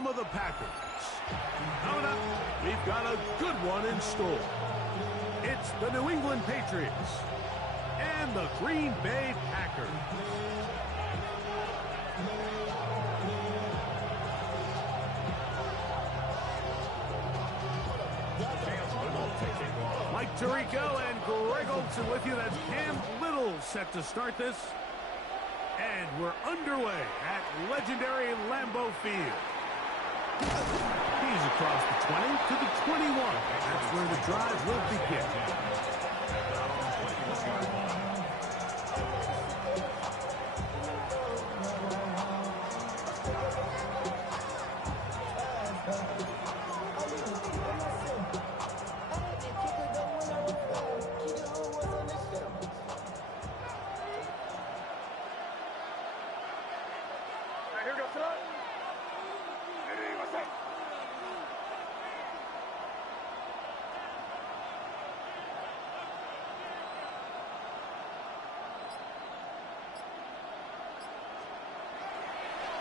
home of the Packers. Coming up, we've got a good one in store. It's the New England Patriots and the Green Bay Packers. Mike Tirico and Greg Olsen with you. That's Cam Little set to start this. And we're underway at legendary Lambeau Field. He's across the 20 to the 21. That's where the drive will begin.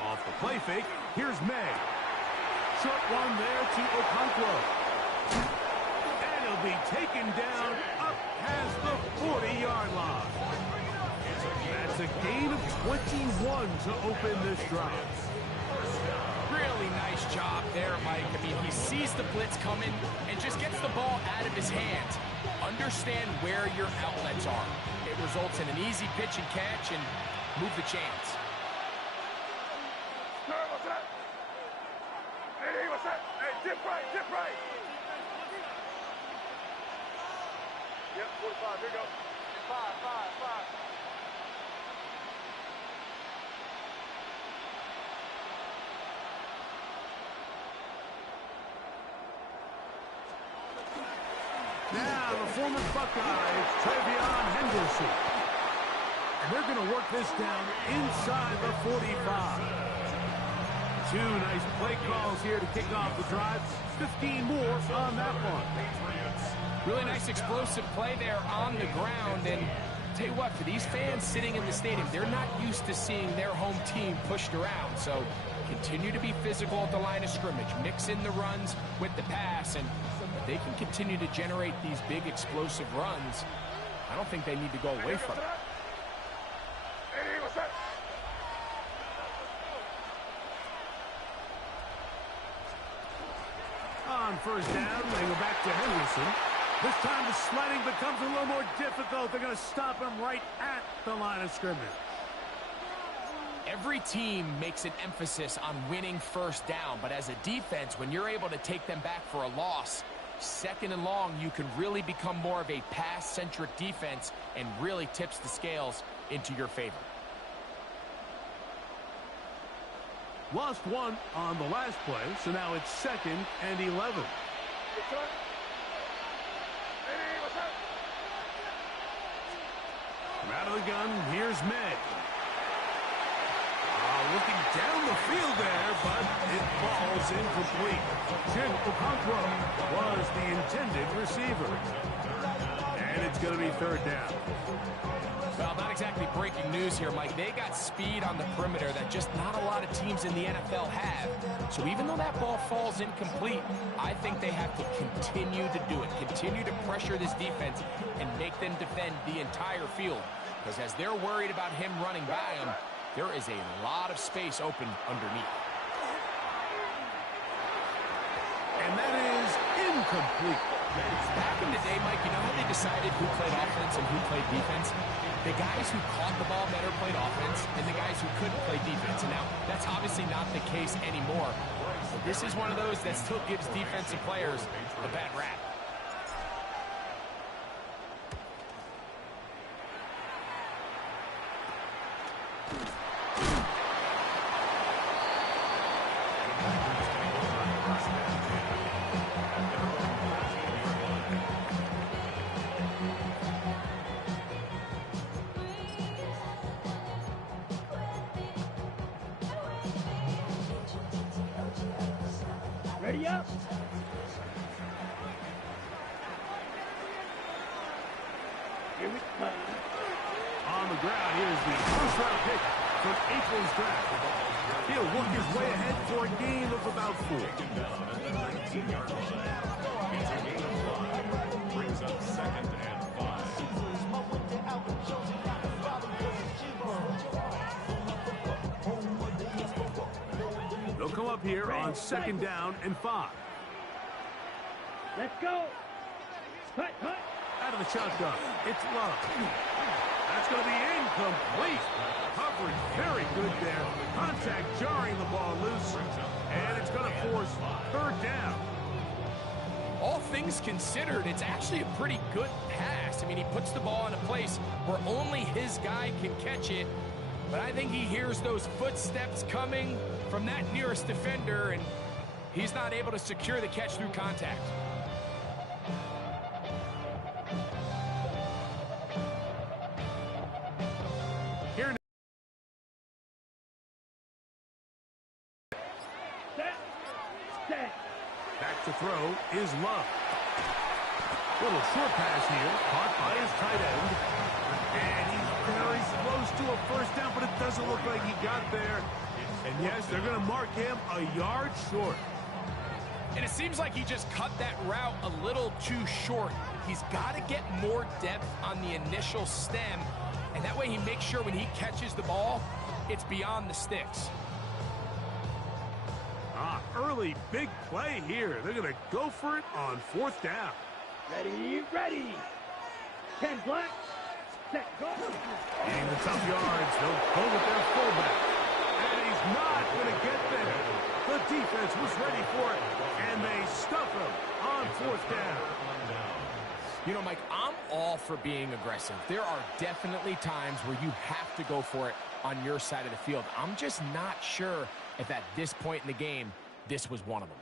Off the play fake, here's May. Short one there to Okonkwo. And he'll be taken down up past the 40-yard line. That's a gain of 21 to open this drive. Really nice job there, Mike. I mean, he sees the blitz coming and just gets the ball out of his hands. Understand where your outlets are. It results in an easy pitch and catch and move the chains. Dip right, dip right. Yep, 45, here you go. 5. Now, the former Buckeye, Travion Henderson. And they're going to work this down inside the 45. Two nice play calls here to kick off the drive. 15 more on that one. Really nice explosive play there on the ground. And tell you what, for these fans sitting in the stadium, they're not used to seeing their home team pushed around. So continue to be physical at the line of scrimmage. Mix in the runs with the pass. And if they can continue to generate these big explosive runs, I don't think they need to go away from it. On first down, they go back to Henderson. This time the sliding becomes a little more difficult. They're going to stop him right at the line of scrimmage. Every team makes an emphasis on winning first down, but as a defense, when you're able to take them back for a loss, second and long, you can really become more of a pass-centric defense and really tips the scales into your favor. Lost one on the last play, so now it's 2nd and 11. From out of the gun, here's May. Looking down the field there, but it falls incomplete. Jim Okonkwo was the intended receiver. And it's going to be 3rd down. Well, not exactly breaking news here, Mike. They got speed on the perimeter that just not a lot of teams in the NFL have. So even though that ball falls incomplete, I think they have to continue to do it. Continue to pressure this defense and make them defend the entire field. Because as they're worried about him running by them, there is a lot of space open underneath. And that is incomplete. Back in the day, Mike, you know how they decided who played offense and who played defense? The guys who caught the ball better played offense, and the guys who couldn't play defense. And now, that's obviously not the case anymore. But this is one of those that still gives defensive players a bad rap. Ready up. Here we go. On the ground, here's the first-round pick from April's draft. He'll work his way ahead for a gain of about 4. Brings up 2nd and 5. They'll come up here on 2nd down and 5. Let's go. Hut, hut. Out of the shotgun, it's Love. That's going to be incomplete. Coverage very good there. Contact jarring the ball loose. And it's going to force 3rd down. All things considered, it's actually a pretty good pass. I mean, he puts the ball in a place where only his guy can catch it. But I think he hears those footsteps coming from that nearest defender, and he's not able to secure the catch through contact. Here Set. back to throw is Love. Little short pass here, caught by his tight end. And he's very close to a 1st down, but it doesn't look like he got there. And yes, they're going to mark him a yard short. And it seems like he just cut that route a little too short. He's got to get more depth on the initial stem, and that way he makes sure when he catches the ball, it's beyond the sticks. Early big play here. They're going to go for it on 4th down. Ready, ready. 10 black. Set, go. Getting the tough yards. They'll go with their fullback. And he's not going to get there. The defense was ready for it, and they stuff him on 4th down. You know, Mike, I'm all for being aggressive. There are definitely times where you have to go for it on your side of the field. I'm just not sure if at this point in the game, this was one of them.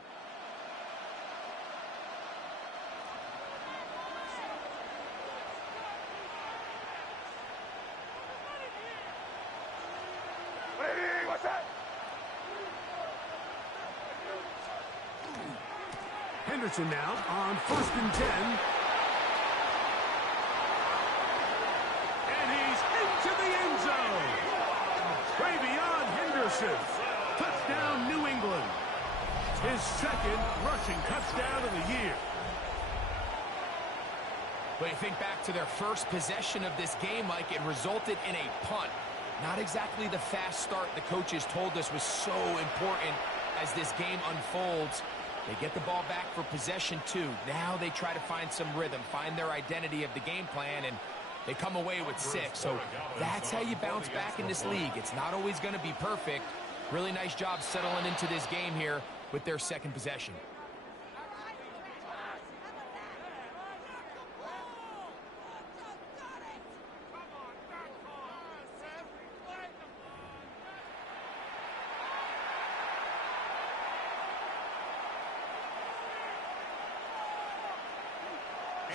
Lady, what's that? Henderson now on 1st and 10. And he's into the end zone. Travion Henderson. Touchdown, New England. His 2nd rushing touchdown of the year. But you think back to their first possession of this game, Mike, it resulted in a punt. Not exactly the fast start the coaches told us was so important as this game unfolds. They get the ball back for possession 2. Now they try to find some rhythm, find their identity of the game plan, and they come away with 6. So that's how you bounce back in this league. It's not always going to be perfect. Really nice job settling into this game here with their 2nd possession.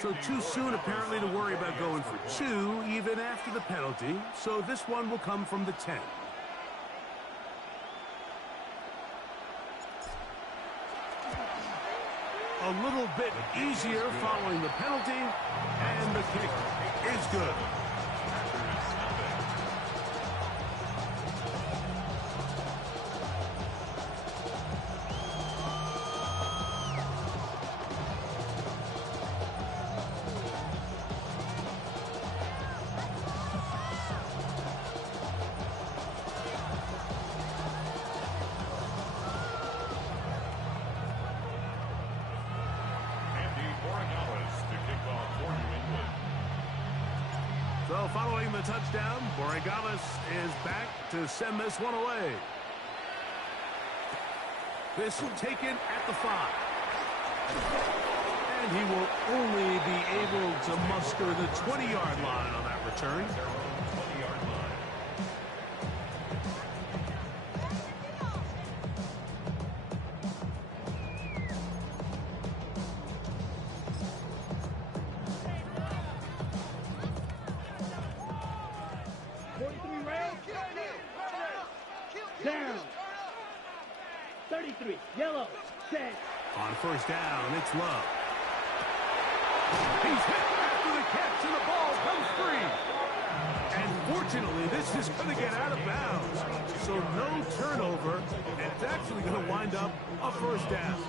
So too soon, apparently, to worry about going for 2, even after the penalty. So this one will come from the 10. A little bit easier following the penalty, and the kick is good. So following the touchdown, Borregales is back to send this one away. This taken at the 5. And he will only be able to muster the 20-yard line on that return. Down. 33. Yellow. Set. On 1st down, it's Love. He's hit after the catch, and the ball comes free. And Unfortunately, this is going to get out of bounds. So no turnover, and it's actually going to wind up a first down.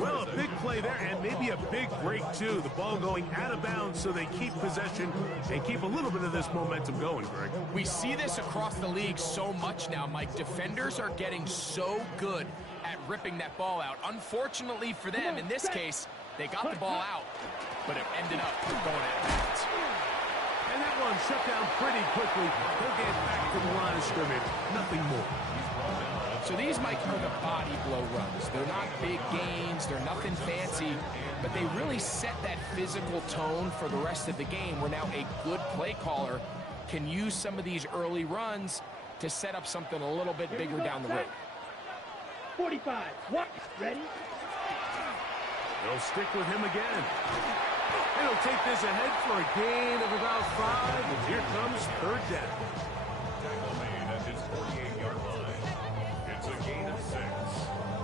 Well, a big play there, and maybe a big break, too. The ball going out of bounds so they keep possession and keep a little bit of this momentum going, Greg. We see this across the league so much now, Mike. Defenders are getting so good at ripping that ball out. Unfortunately for them, in this case, they got the ball out, but it ended up going out of bounds. And that one shut down pretty quickly. He'll get back to the line of scrimmage. Nothing more. So these, Mike, are the body blow runs. They're not big gains. They're nothing fancy. But they really set that physical tone for the rest of the game where now a good play caller can use some of these early runs to set up something a little bit bigger down the road. 45. What? Ready? They'll stick with him again. And he'll take this ahead for a gain of about 5. And here comes third down. Tackle made at his 48-yard line. It's a gain of 6.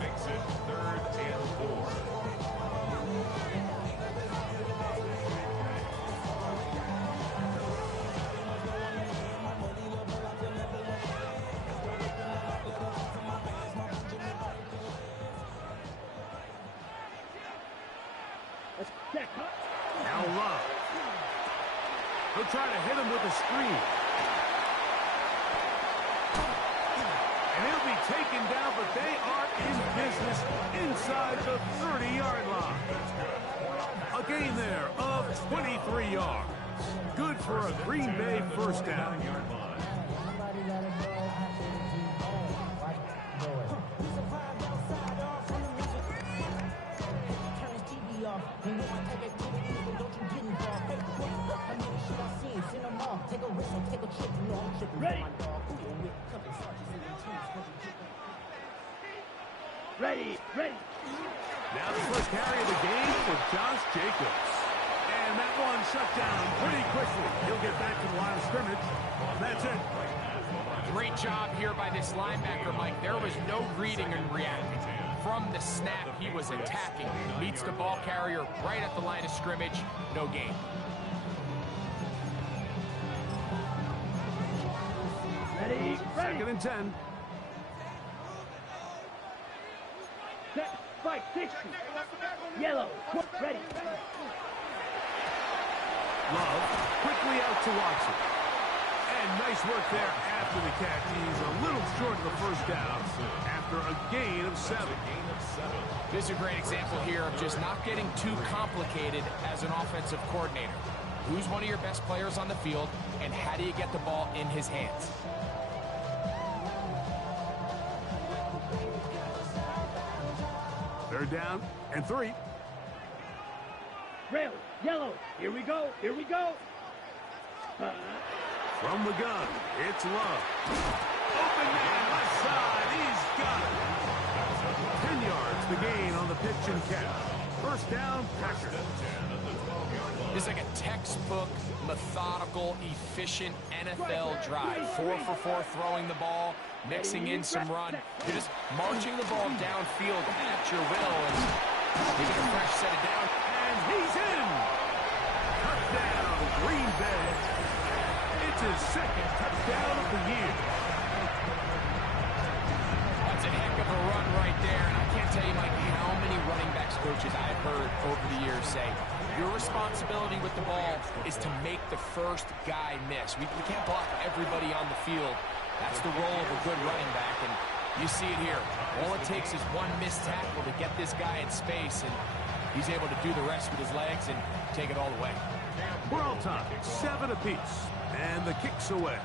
Makes it 3rd and 4. Now Love. He'll try to hit him with a screen. And he'll be taken down, but they are in business inside the 30-yard line. A gain there of 23 yards. Good for a Green Bay first down. Ready. Ready. Ready. Now the first carry of the game for Josh Jacobs. And that one shut down pretty quickly. He'll get back to the line of scrimmage. That's it. Great job here by this linebacker, Mike. There was no reading and reacting. From the snap, he was attacking. Meets the ball carrier right at the line of scrimmage. No gain. Ready. Ready. 2nd and 10. Set. Spike. 60. Yellow. Ready. Love quickly out to Watson. And nice work there after the catch. He's a little short of the first down after a gain of 7. This is a great example here of just not getting too complicated as an offensive coordinator. Who's one of your best players on the field, and how do you get the ball in his hands? Third down and 3. Rail. Yellow. Here we go. Here we go. From the gun, it's Love. Open man left side. He's got it. 10 yards the gain on the pitch and catch. First down, Packers. This is like a textbook, methodical, efficient NFL drive. 4 for 4 throwing the ball, mixing in some run. You're just marching the ball downfield at your will and maybe a fresh set it down. And he's in. Touchdown, Green Bay. It's his 2nd touchdown of the year. That's a heck of a run right there. And I can't tell you, Mike, how many running backs coaches I've heard over the years say, your responsibility with the ball is to make the first guy miss. We can't block everybody on the field. That's the role of a good running back, and you see it here. All it takes is one missed tackle to get this guy in space, and he's able to do the rest with his legs and take it all the way. We're all tied, 7 apiece, and the kick's away.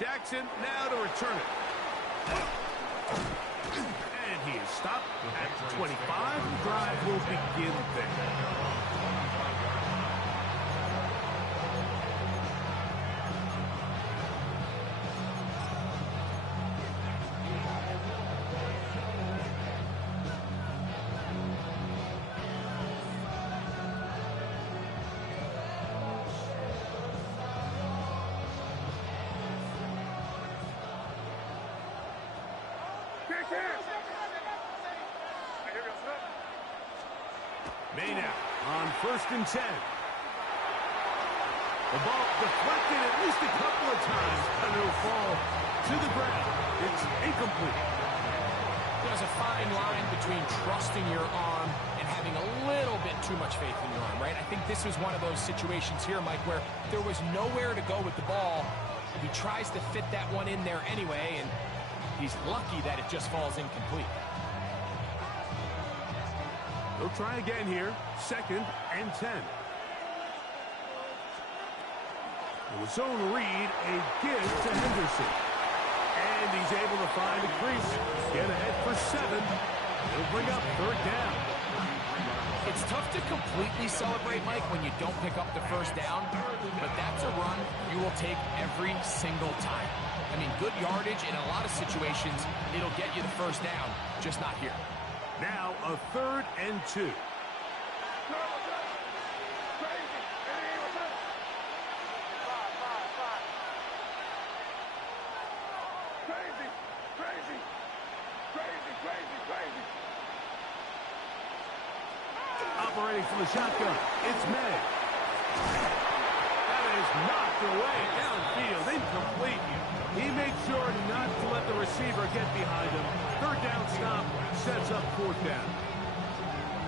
Jackson now to return it. And he is stopped at the 25. The drive will begin there. May now on 1st and 10. The ball deflected at least a couple of times, and it'll fall to the ground. It's incomplete. There's a fine line between trusting your arm and having a little bit too much faith in your arm, right? I think this was one of those situations here, Mike, where there was nowhere to go with the ball. He tries to fit that one in there anyway, and he's lucky that it just falls incomplete. They'll try again here. 2nd and 10. The zone read, a give to Henderson. And he's able to find a crease. Get ahead for 7. It'll bring up 3rd down. It's tough to completely celebrate, Mike, when you don't pick up the 1st down, but that's a run you will take every single time. I mean, good yardage in a lot of situations, it'll get you the 1st down, just not here. Now a 3rd and 2. Operating from the shotgun, it's May. That is knocked away downfield, incomplete. He makes sure not to let the receiver get behind him. 3rd down stop sets up 4th down.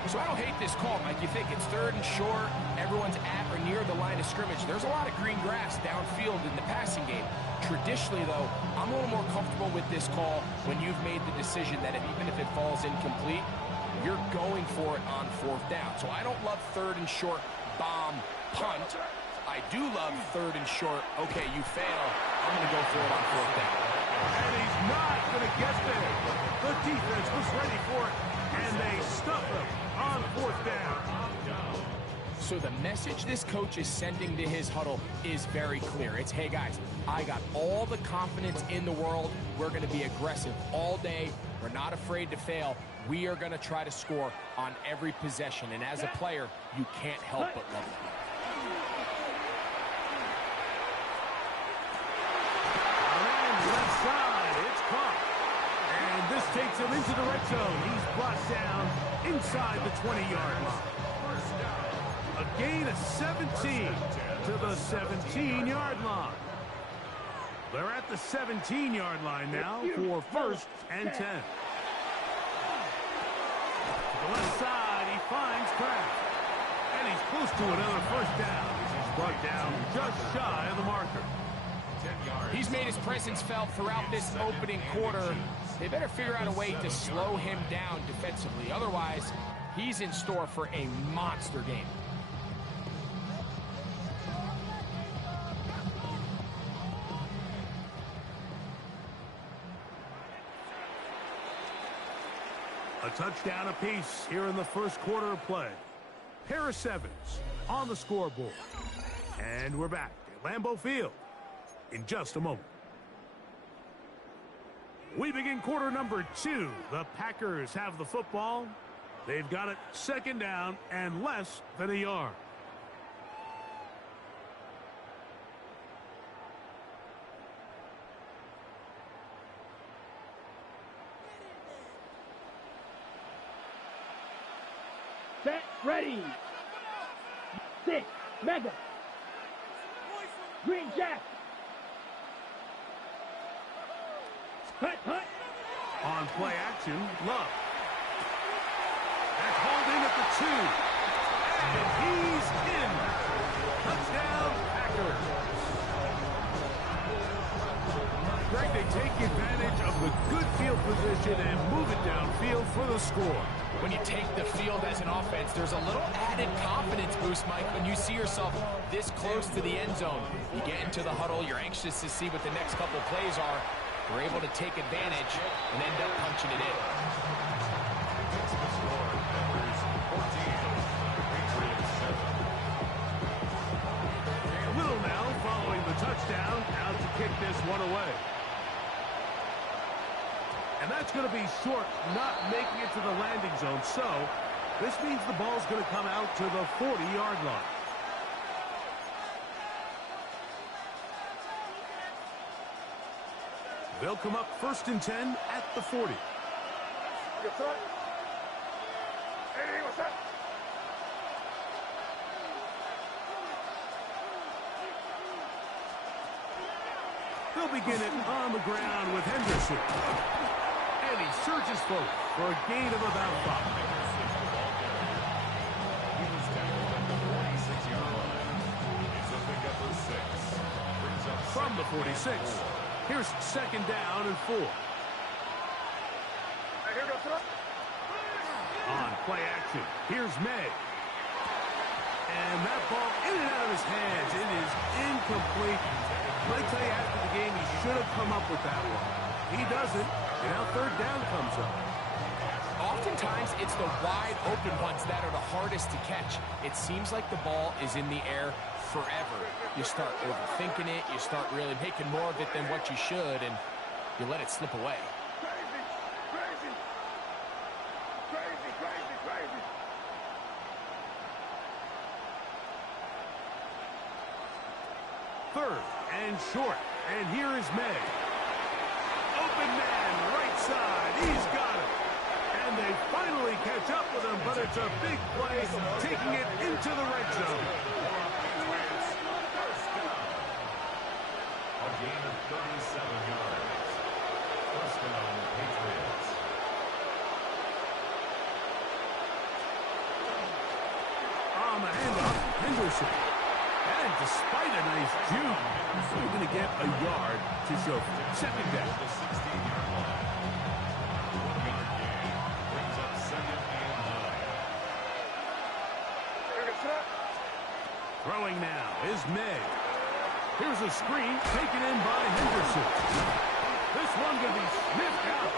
So I don't hate this call, Mike. You think it's 3rd and short, everyone's at or near the line of scrimmage. There's a lot of green grass downfield in the passing game. Traditionally, though, I'm a little more comfortable with this call when you've made the decision that even if it falls incomplete, you're going for it on 4th down. So I don't love 3rd and short bomb punt. I do love 3rd and short. Okay, you fail. I'm going to go for it on 4th down. And he's not going to get there. The defense was ready for it, and they stuff him on 4th down. So the message this coach is sending to his huddle is very clear. It's, hey, guys, I got all the confidence in the world. We're going to be aggressive all day. We're not afraid to fail. We are going to try to score on every possession. And as a player, you can't help but love that. Left side, it's caught. And this takes him into the red zone. He's brought down inside the 20-yard line. A gain of 17 to the 17-yard line. They're at the 17-yard line now for 1st and 10. To the left side, he finds Kraft. And he's close to another 1st down. He's brought down just shy of the marker. He's made his presence felt throughout this opening quarter. They better figure out a way to slow him down defensively. Otherwise, he's in store for a monster game. A touchdown apiece here in the 1st quarter of play. Pair of 7s on the scoreboard. And we're back at Lambeau Field in just a moment. We begin quarter number 2. The Packers have the football. They've got it 2nd down and less than a yard. Set, ready. 6, Mega. Green Jack. Hut, hut. On play action, Love. That's hauled in at the 2. And he's in. Touchdown, Packers. Greg, they take advantage of the good field position and move it downfield for the score. When you take the field as an offense, there's a little added confidence boost, Mike, when you see yourself this close to the end zone. You get into the huddle, you're anxious to see what the next couple plays are. You're able to take advantage and end up punching it in. Little now following the touchdown, out to kick this one away. And that's going to be short, not making it to the landing zone. So this means the ball's going to come out to the 40-yard line. They'll come up 1st and 10 at the 40. Yes, sir. Hey, what's up? They'll begin it on the ground with Henderson. And he surges forward for a gain of about 5. He was tackled at the 46-yard line. It's a pickup for 6. Brings up From the 46, here's second down and 4. Here goes it. On play action, here's May. And that ball in and out of his hands. It is incomplete. Let me tell you, after the game, he should have come up with that one. He doesn't, and now third down comes up. Oftentimes, it's the wide open ones that are the hardest to catch. It seems like the ball is in the air forever. You start overthinking it. You start really making more of it than what you should, and you let it slip away. Crazy, crazy, crazy, crazy, crazy. Third and short, and here is May. Open man, right side, he's got it. And they finally catch up with him, but it's a big play, taking it into the red zone. a gain of 37 yards. First down, Patriots. On the handoff, Henderson. And despite a nice juke, he's only going to get a yard to show for it. Second down. The 16-yard line. 1-yard gain. Brings up second and 9. Here goes it. Throwing now is May. Here's a screen taken in by Henderson. This one going to be sniffed out.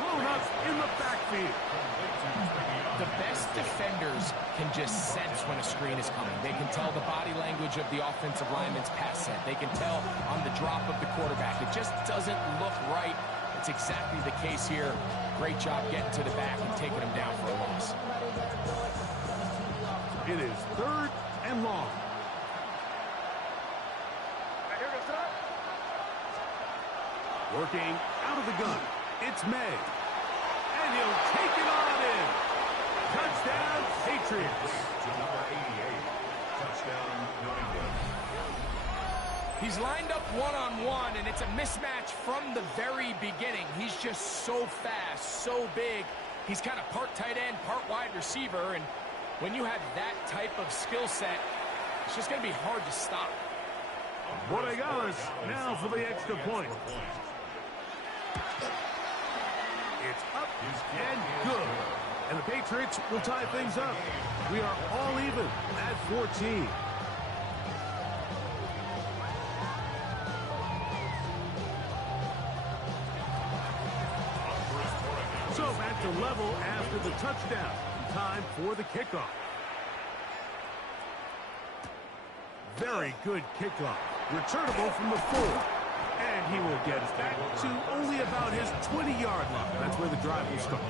Blown up in the backfield. The best defenders can just sense when a screen is coming. They can tell the body language of the offensive lineman's pass set. They can tell on the drop of the quarterback. It just doesn't look right. It's exactly the case here. Great job getting to the back and taking him down for a loss. It is third and long. Here goes it. Working out of the gun. It's May. And he'll take it on in. Touchdown, Patriots. To number 88. Touchdown, New England. He's lined up one-on-one, and it's a mismatch from the very beginning. He's just so fast, so big. He's kind of part tight end, part wide receiver, and when you have that type of skill set, it's just going to be hard to stop. Boregalas now for the extra point. It's up and good. And the Patriots will tie things up. We are all even at 14. So back to level after the touchdown. Time for the kickoff. Very good kickoff. Returnable from the 4. And he will get it back to only about his 20-yard line. That's where the drive will start.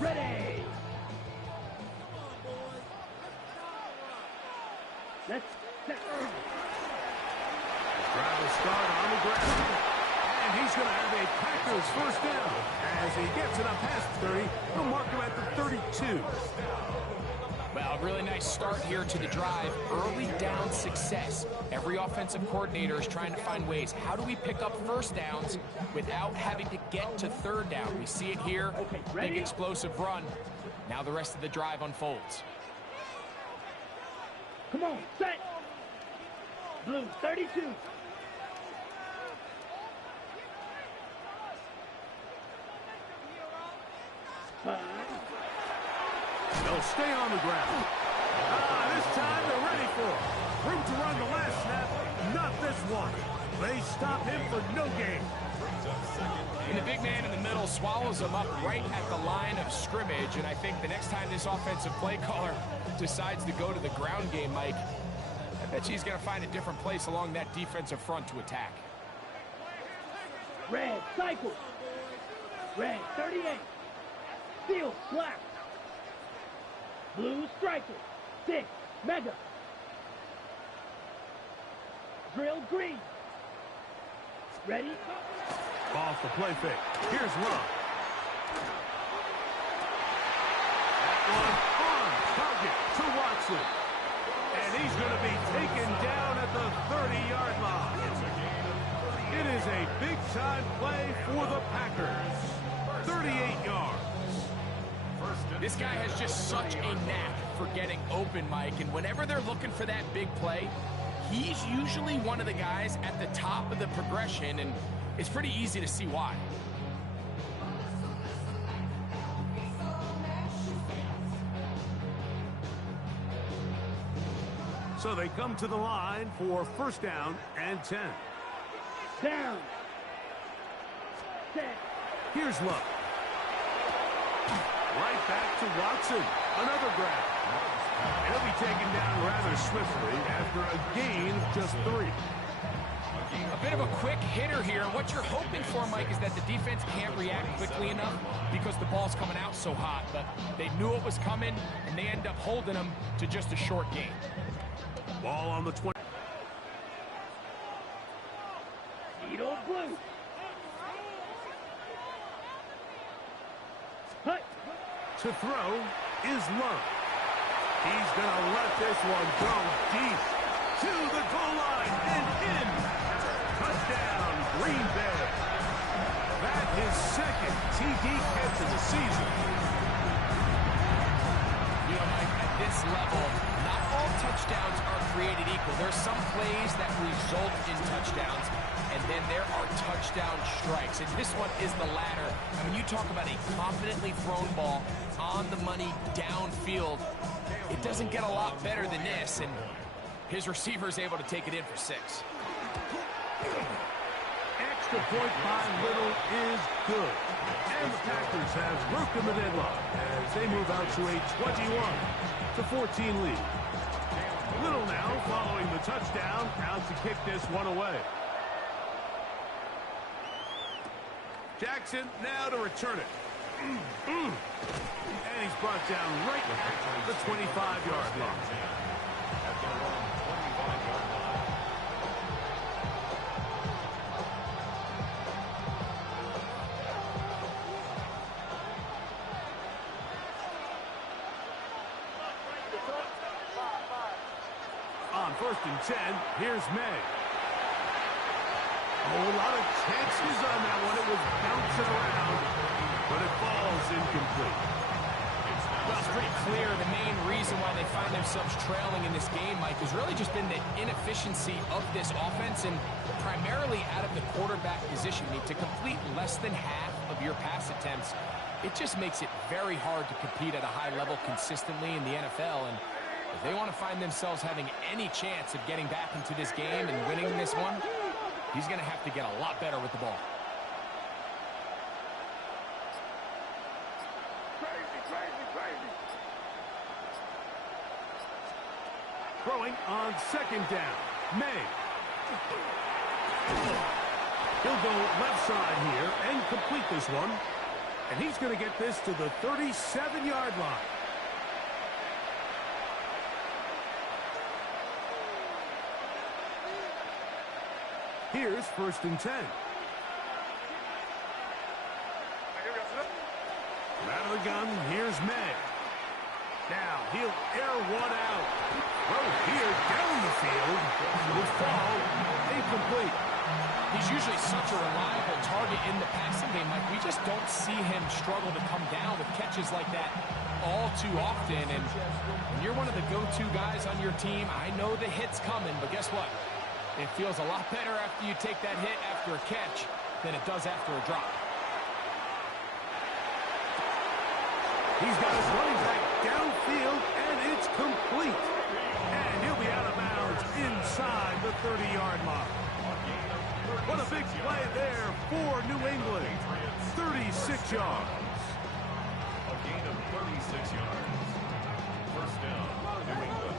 Ready. Let's set. Drive will start on the ground. And he's going to have a Packers first down. As he gets it up past 30, he'll mark him at the 32. Well, a really nice start here to the drive. Early down success. Every offensive coordinator is trying to find ways. How do we pick up first downs without having to get to third down? We see it here. Okay, ready? Big explosive run. Now the rest of the drive unfolds. Come on, set. Blue 32. They'll stay on the ground. This time they're ready for it. Room to run the last snap, not this one. They stop him for no gain. And the big man in the middle swallows him up right at the line of scrimmage. And I think the next time this offensive play caller decides to go to the ground game, Mike, I bet he's going to find a different place along that defensive front to attack. Red cycle. Red 38. Steel black. Blue striker. 6 mega. Drill green. Ready? Off the play fake. Here's Love. It is a big-time play for the Packers. 38 yards. This guy has just such a knack for getting open, Mike, and whenever they're looking for that big play, he's usually one of the guys at the top of the progression, and it's pretty easy to see why. So they come to the line for first down and 10. Down. Set. Here's Luck. Right back to Watson. Another grab. He'll be taken down rather swiftly after a gain of just 3. A bit of a quick hitter here. What you're hoping for, Mike, is that the defense can't react quickly enough because the ball's coming out so hot. But they knew it was coming, and they end up holding them to just a short gain. Ball on the 20. Edo blue. Hut. To throw is Love. He's going to let this one go deep to the goal line and in. Touchdown, Green Bay. That is second TD catch of the season. You know, Mike, at this level, not all touchdowns are created equal. There's some plays that result in touchdowns, and then there are touchdown strikes. And this one is the latter. I mean, you talk about a confidently thrown ball on the money downfield. It doesn't get a lot better than this, and his receiver is able to take it in for 6. Extra point by Little is good. And the Packers have broken the deadlock as they move out to a 21-14 lead. Little now following the touchdown, out to kick this one away. Jackson now to return it. And he's brought down right at the 25-yard line. On first and 10, here's May. Oh, a lot of chances on that one. It was bouncing around, but it falls incomplete. Well, it's pretty clear the main reason why they find themselves trailing in this game, Mike, has really just been the inefficiency of this offense and primarily out of the quarterback position. I mean, to complete less than half of your pass attempts, it just makes it very hard to compete at a high level consistently in the NFL. And if they want to find themselves having any chance of getting back into this game and winning this one, he's going to have to get a lot better with the ball. Crazy. Throwing on second down. May. He'll go left side here and complete this one. And he's going to get this to the 37-yard line. Here's first and 10. Out of the gun, here's May. Now, he'll air one out. Throw here down the field. Will fall incomplete. He's usually such a reliable target in the passing game, Mike. We just don't see him struggle to come down with catches like that all too often. And when you're one of the go-to guys on your team, I know the hit's coming, but guess what? It feels a lot better after you take that hit after a catch than it does after a drop. He's got his running back downfield, and it's complete. And he'll be out of bounds inside the 30-yard line. What a big play there for New England. 36 yards. A gain of 36 yards. First down, New England.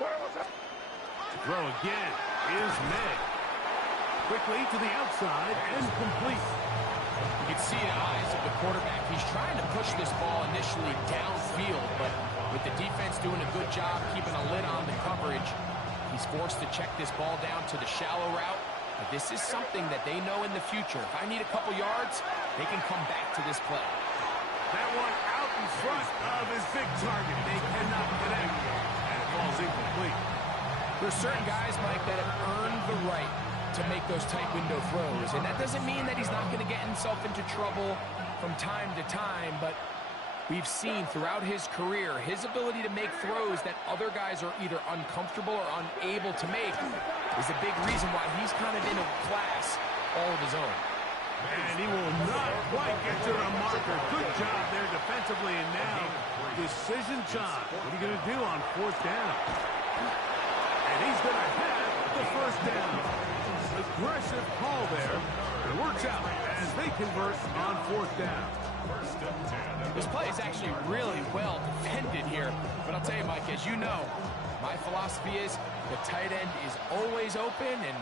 To throw again is May. Quickly to the outside and complete. You can see in the eyes of the quarterback, he's trying to push this ball initially downfield, but with the defense doing a good job keeping a lid on the coverage, he's forced to check this ball down to the shallow route. But this is something that they know in the future. If I need a couple yards, they can come back to this play. That one out in front of his big target. They cannot connect, and it falls incomplete. There's certain guys, Mike, that have earned the right to make those tight window throws. And that doesn't mean that he's not going to get himself into trouble from time to time, but we've seen throughout his career his ability to make throws that other guys are either uncomfortable or unable to make is a big reason why he's kind of in a class all of his own. And he will not quite get to the marker. Good job there defensively, and now decision time. What are you going to do on fourth down? And he's going to have the first down. Aggressive call there. It works out as they convert on fourth down. This play is actually really well defended here. But I'll tell you, Mike, as you know, my philosophy is the tight end is always open, and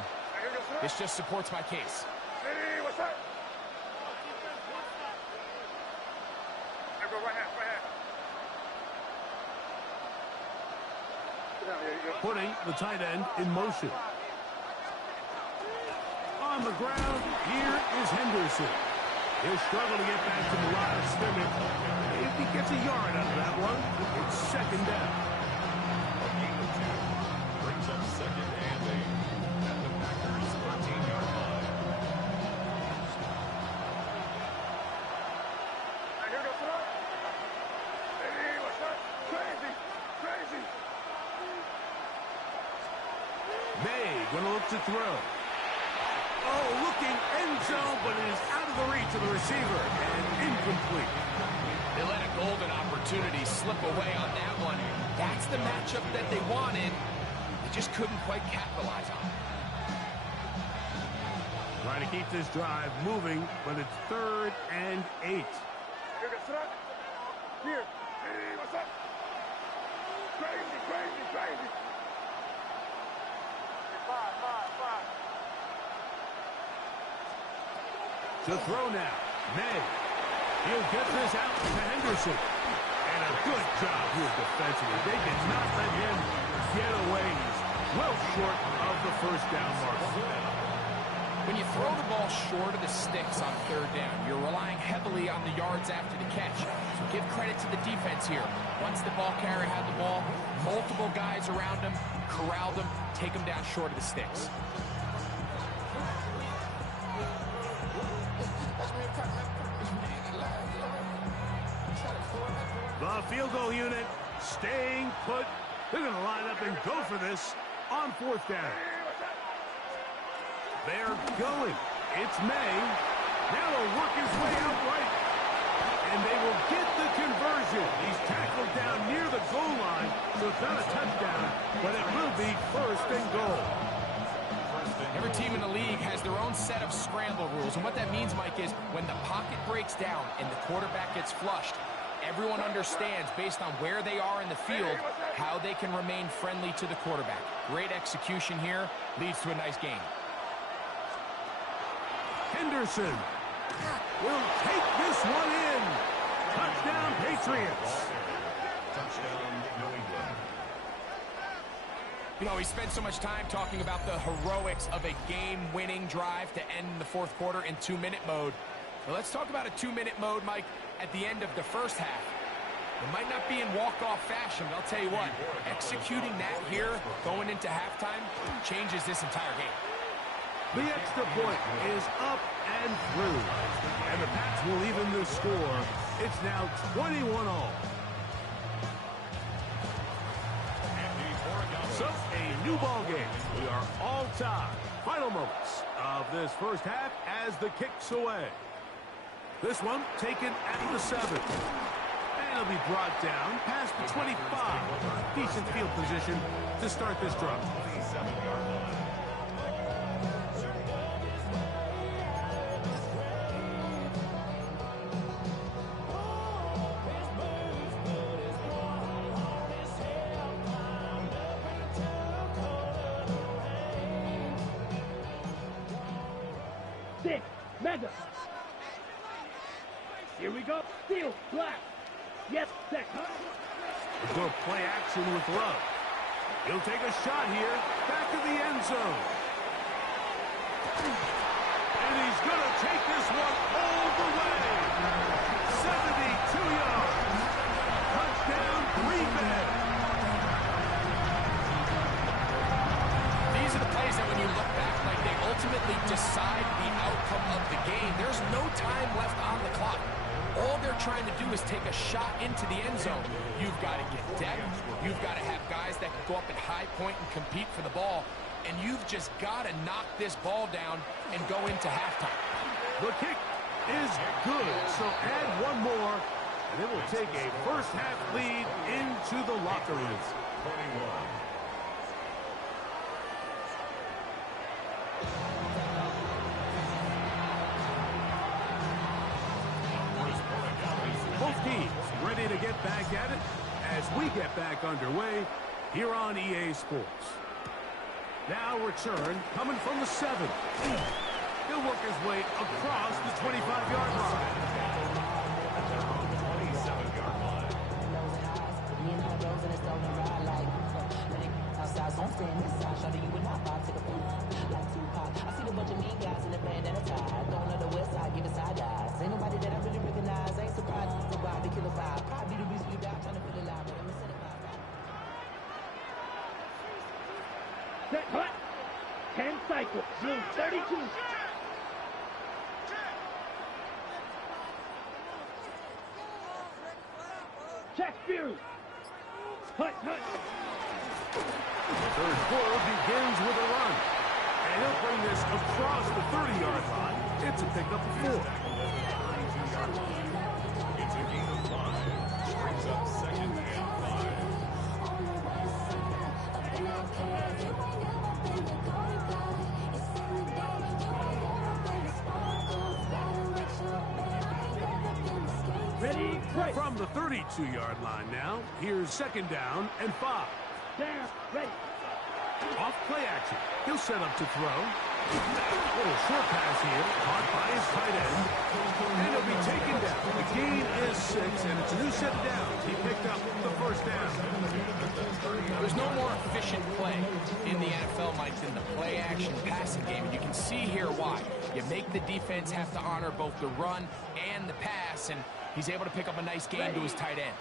this just supports my case. Hey, what's up? Hey, bro, right hand, right hand. Sit down, yeah, you go. Putting the tight end in motion. On the ground, here is Henderson. He'll struggle to get back to the line of scrimmage. If he gets a yard out of that one, it's second down. A gain of 2 brings up second and 8 at the Packers' 13-yard line. Hey, here goes up. Hey, what's up? Crazy, crazy. May gonna look to throw. Oh, looking end zone, but it is out of the reach of the receiver and incomplete. They let a golden opportunity slip away on that one. That's the matchup that they wanted. They just couldn't quite capitalize on it. Trying to keep this drive moving, but it's 3rd and 8. Here goes up. Here. Hey, what's up? Crazy, crazy, crazy. Hey, five. To throw now, May. He'll get this out to Henderson. And a good job here defensively. They did not let him get away. He's well short of the first down mark. When you throw the ball short of the sticks on 3rd down, you're relying heavily on the yards after the catch. So give credit to the defense here. Once the ball carrier had the ball, multiple guys around him, corralled him, take him down short of the sticks. The field goal unit staying put. They're going to line up and go for this on 4th down. They're going. It's May. Now they'll work his way out right. And they will get the conversion. He's tackled down near the goal line, so it's not a touchdown, but it will be 1st and goal. Every team in the league has their own set of scramble rules, and what that means, Mike, is when the pocket breaks down and the quarterback gets flushed, everyone understands, based on where they are in the field, how they can remain friendly to the quarterback. Great execution here, leads to a nice game. Henderson Will take this one in. Touchdown, Patriots. Touchdown, New England. You know, we spent so much time talking about the heroics of a game-winning drive to end the 4th quarter in 2-minute mode. Well, let's talk about a 2-minute mode, Mike, at the end of the first half. It might not be in walk-off fashion, but I'll tell you what, executing that here, going into halftime, changes this entire game. The extra point is up and through. And the Pats will even the score. It's now 21-all. So, a new ball game. We are all tied. Final moments of this first half as the kick's away. This one taken at the 7. And it'll be brought down past the 25. Decent field position to start this drive. Madden. Here we go. Steel, black. Yes, set. He's going to play action with Love. He'll take a shot here. Back to the end zone. And he's going to take this one all the way. 72 yards. Touchdown, Green Bay. into the end zone, you've got to get depth. You've got to have guys that can go up at high point and compete for the ball. And you've just got to knock this ball down and go into halftime. The kick is good, so add one more, and it will take a first-half lead into the locker room. 21. Both teams ready to get back at it as we get back underway here on EA Sports. Now return coming from the 7. He'll work his way across the 25-yard line. 27-yard line. Set, hut. 10 cycles. Blue 32. Check Fury. Hut, hut. The third quarter begins with a run. And he'll bring this across the 30-yard line. It's a pickup of 4. It's a gain of 5. Brings up 2nd and 5. Ready, break. From the 32-yard line now, here's 2nd down and 5. Down, ready. Off play action. He'll set up to throw. Little short pass here, caught by his tight end. And he'll be taken down. The gain is 6, and it's a new set of downs. He picked up the first down. There's no more efficient play in the NFL, Mike, than the play-action passing game. And you can see here why. You make the defense have to honor both the run and the pass, and he's able to pick up a nice gain to his tight end.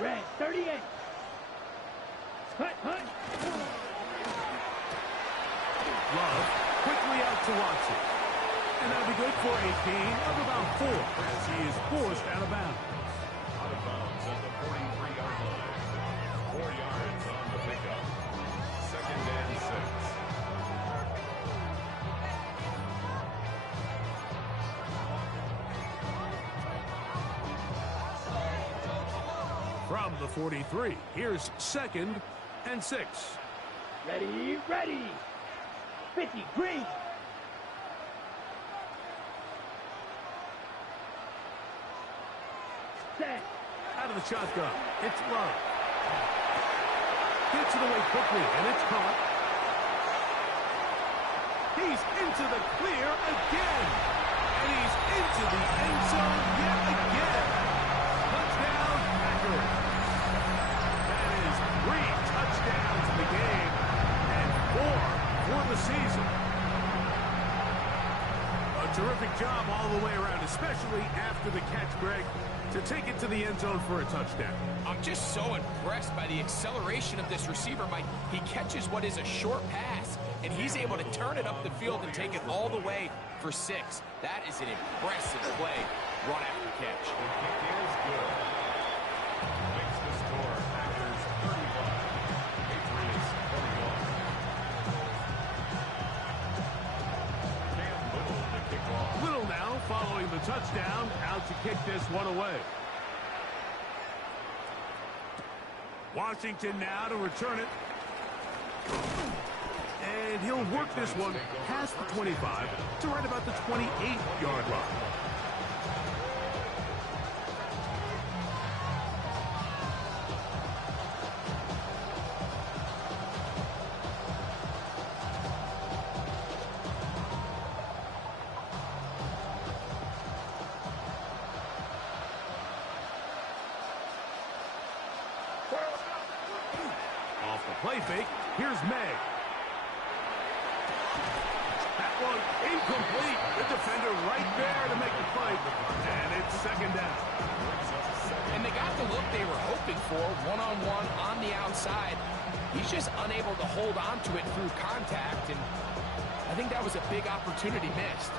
Red 38. Hut, hut. Love quickly out to Watson. And that'll be good for a gain of about 4 as he is forced out of bounds. Out of bounds at the 43-yard line. 4 yards on the pickup. 2nd and 6. From the 43, here's 2nd and 6. Ready, ready. 50, green. Set. Out of the shotgun, it's Love. Gets it away quickly, and it's caught. He's into the clear again. And he's into the end zone yet again. Touchdown, Packers. That is 3 touchdowns in the game and 4 for the season. A terrific job all the way around, especially after the catch, Greg, to take it to the end zone for a touchdown. I'm just so impressed by the acceleration of this receiver, Mike. He catches what is a short pass, and he's able to turn it up the field and take it all the way for 6. That is an impressive play, run after catch. The kick is good. Makes the score Packers 31. Patriots 21. Cam Little to kick off. Little now following the touchdown, out to kick this one away. Washington now to return it. And he'll work this one past the 25 to right about the 28-yard line. Off the play fake, here's May. That one incomplete. The defender right there to make the play. And it's 2nd down. And they got the look they were hoping for, one-on-one on the outside. He's just unable to hold on to it through contact, and I think that was a big opportunity missed.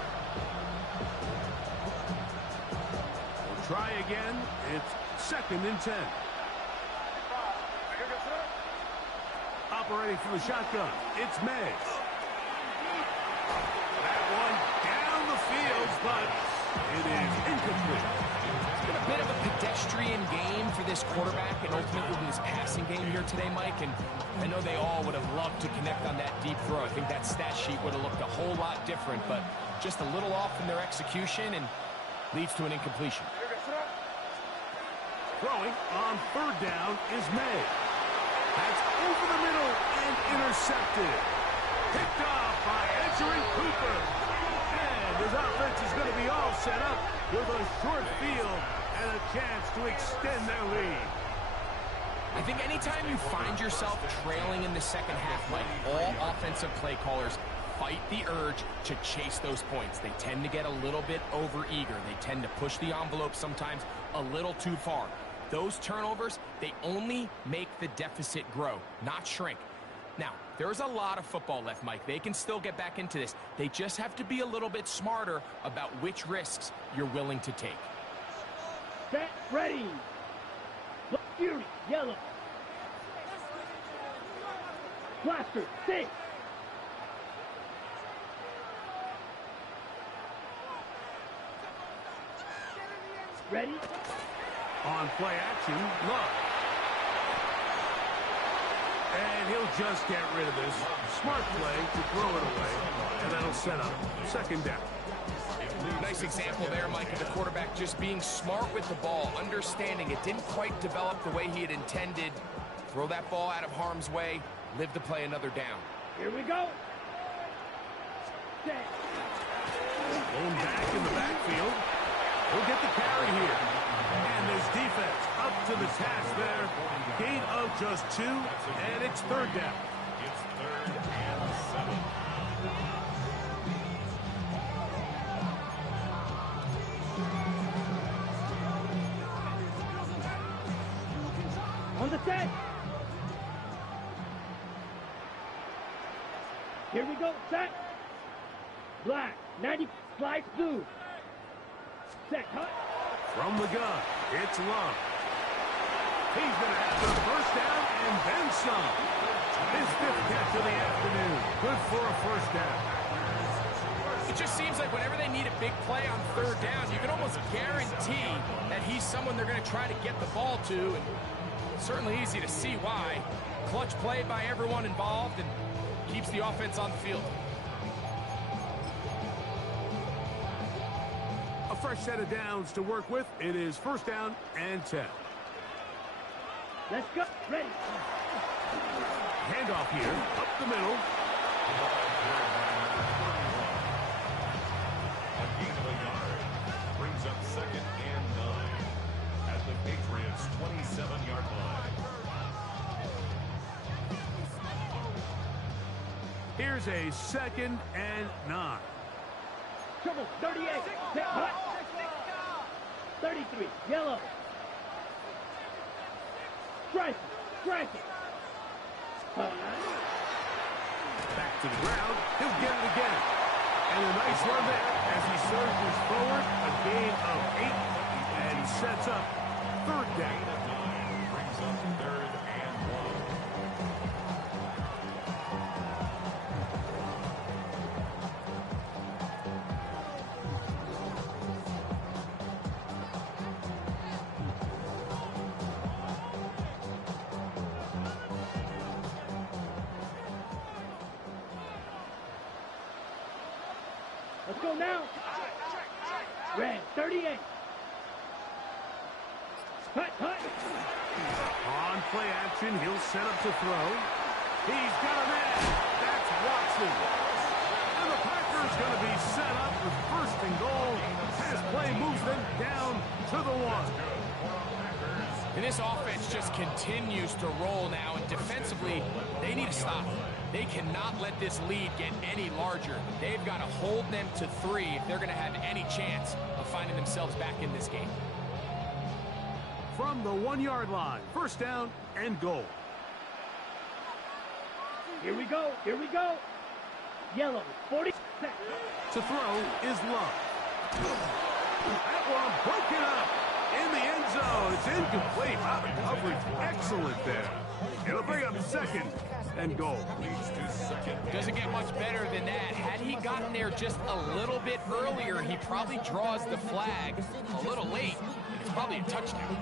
We'll try again. It's 2nd and 10. Operating from the shotgun, it's May. That one down the field, but it is incomplete. It's been a bit of a pedestrian game for this quarterback and ultimately this passing game here today, Mike. And I know they all would have loved to connect on that deep throw. I think that stat sheet would have looked a whole lot different, but just a little off in their execution and leads to an incompletion. Throwing on 3rd down is May. That's over the middle and intercepted. Picked off by answering Cooper. And his offense is going to be all set up with a short field and a chance to extend their lead. I think anytime you find yourself trailing in the second half, Mike, all offensive play callers fight the urge to chase those points. They tend to get a little bit overeager. They tend to push the envelope sometimes a little too far. Those turnovers, they only make the deficit grow, not shrink. Now, there's a lot of football left, Mike. They can still get back into this. They just have to be a little bit smarter about which risks you're willing to take. Set, ready. Fury, yellow. Blaster, 6. Ready? On play action, Love. And he'll just get rid of this. Smart play to throw it away. And that'll set up 2nd down. Nice example there, Mike, of the quarterback just being smart with the ball, understanding it didn't quite develop the way he had intended. Throw that ball out of harm's way, live to play another down. Here we go. Set. Going back in the backfield. He'll get the carry here. And his defense up to the task there. Gain of just 2, and it's 3rd down. It's 3rd and 7. On the set. Here we go. Set. Black. 90. Slice blue. Set. Cut. From the gun, it's Love. He's going to have the 1st down and then some. His 5th catch of the afternoon. Good for a 1st down. It just seems like whenever they need a big play on 3rd down, you can almost guarantee that he's someone they're going to try to get the ball to. And it's certainly easy to see why. Clutch play by everyone involved and keeps the offense on the field. A fresh set of downs to work with. It is 1st down and 10. Let's go. Ready. Handoff here, up the middle. A gain of a yard. Brings up 2nd and 9. At the Patriots' 27-yard line. Here's a 2nd and 9. Trouble. 38. Set. Hut. 33. Yellow. Strike. Strike. Back to the ground. He'll get it again. And a nice run there as he surges forward. A gain of 8 and sets up 3rd down. Brings up 3rd and 1. Let's go now. Red. 38. Hut. Hut. On play action, he'll set up to throw. He's got a man. That's Watson. And the Packers going to be set up with 1st and goal. Pass play moves them down to the 1. And this offense just continues to roll now, and defensively, they need to stop. They cannot let this lead get any larger. They've got to hold them to 3 if they're going to have any chance of finding themselves back in this game. From the 1-yard line, 1st down and goal. Here we go. Here we go. Yellow. 40. Set. To throw is Love. That one broken up in the end zone. but it's incomplete. Wow, the coverage excellent there. It'll bring up second and goal. Doesn't get much better than that. Had he gotten there just a little bit earlier, he probably draws the flag a little late. And it's probably a touchdown.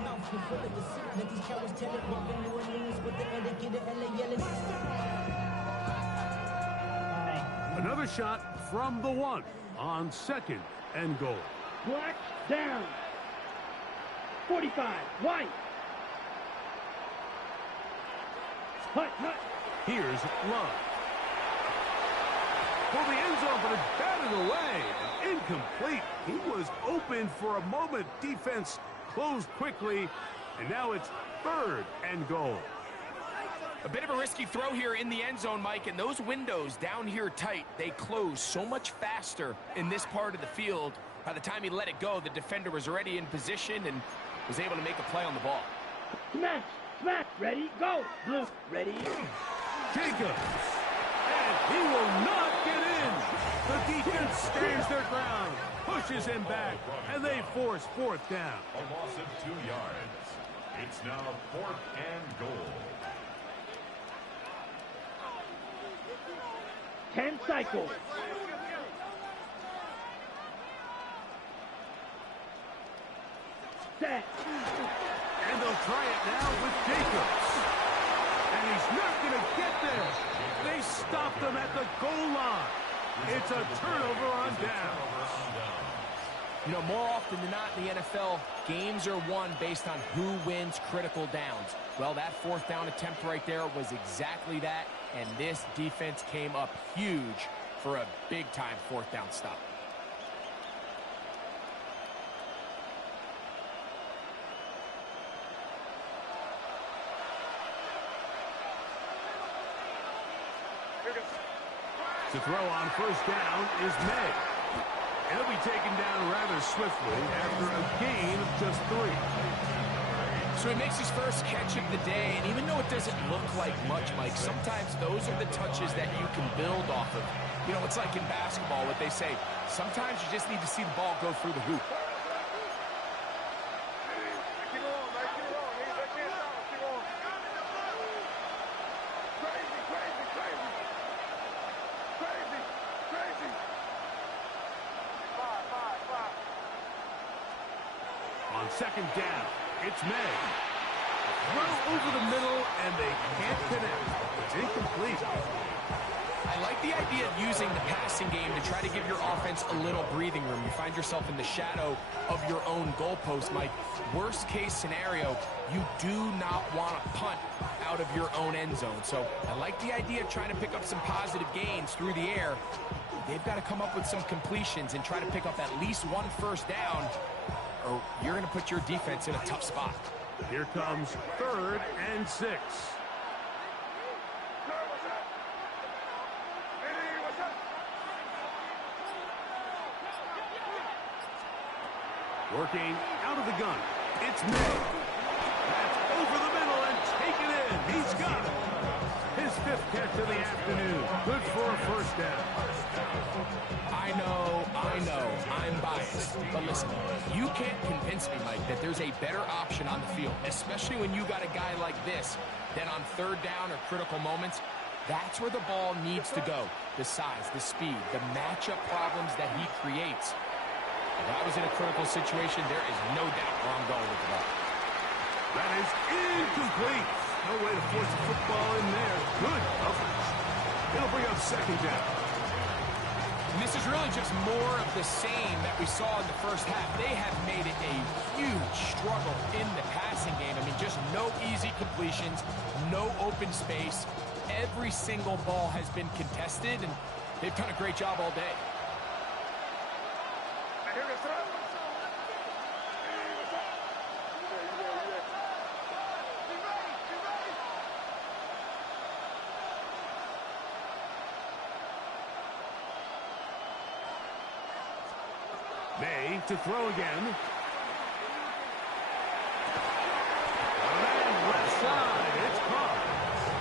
Another shot from the 1 on second and goal. Black down. 45. White. Hut, hut. Here's Love. For the end zone, but it's batted away. And incomplete. He was open for a moment. Defense closed quickly. And now it's third and goal. A bit of a risky throw here in the end zone, Mike, and those windows down here tight, they close so much faster in this part of the field. By the time he let it go, the defender was already in position and was able to make a play on the ball. Smash, smash, ready, go. Blue, ready. Jacobs. And he will not get in. The defense stands their ground, pushes him back, and they force fourth down. A loss of 2 yards. It's now 4th and goal. 10 cycles. Set. And they'll try it now with Jacobs. And he's not going to get there. They stopped him at the goal line. It's a turnover on down. You know, more often than not in the NFL, games are won based on who wins critical downs. Well, that fourth down attempt right there was exactly that, and this defense came up huge for a big-time fourth down stop. To throw on first down is May. He'll be taken down rather swiftly after a gain of just 3. So he makes his first catch of the day, and even though it doesn't look like much, Mike, sometimes those are the touches that you can build off of. You know, it's like in basketball, what they say, sometimes you just need to see the ball go through the hoop. On second down, it's May. Throw over the middle, and they can't connect. It's incomplete. I like the idea of using the passing game to try to give your offense a little breathing room. You find yourself in the shadow of your own goalpost, Mike. Worst case scenario, you do not want to punt out of your own end zone. So I like the idea of trying to pick up some positive gains through the air. They've got to come up with some completions and try to pick up at least one first down, or you're going to put your defense in a tough spot. Here comes 3rd and 6. Working out of the gun. It's May. That's over the middle and taken in. He's got it. His 5th catch of the afternoon. Good for a first down. I know, I'm biased. But listen, you can't convince me, Mike, that there's a better option on the field, especially when you got a guy like this, that on 3rd down or critical moments, that's where the ball needs to go. The size, the speed, the matchup problems that he creates. If I was in a critical situation, there is no doubt where I'm going with the ball. That is incomplete. No way to force the football in there. Good coverage. It'll bring up 2nd down. And this is really just more of the same that we saw in the first half. They have made it a huge struggle in the passing game. I mean, just no easy completions, no open space. Every single ball has been contested, and they've done a great job all day. May to throw again. And left side, it's caught.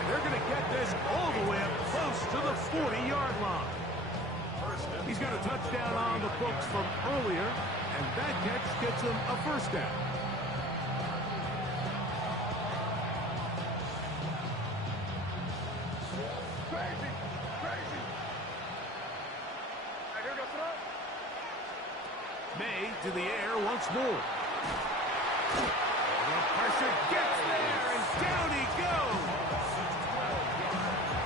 And they're going to get this all the way up close to the 40-yard line. He's got a touchdown on the books from earlier, and that catch gets him a first down. to the air once more. The pressure gets there, and down he goes.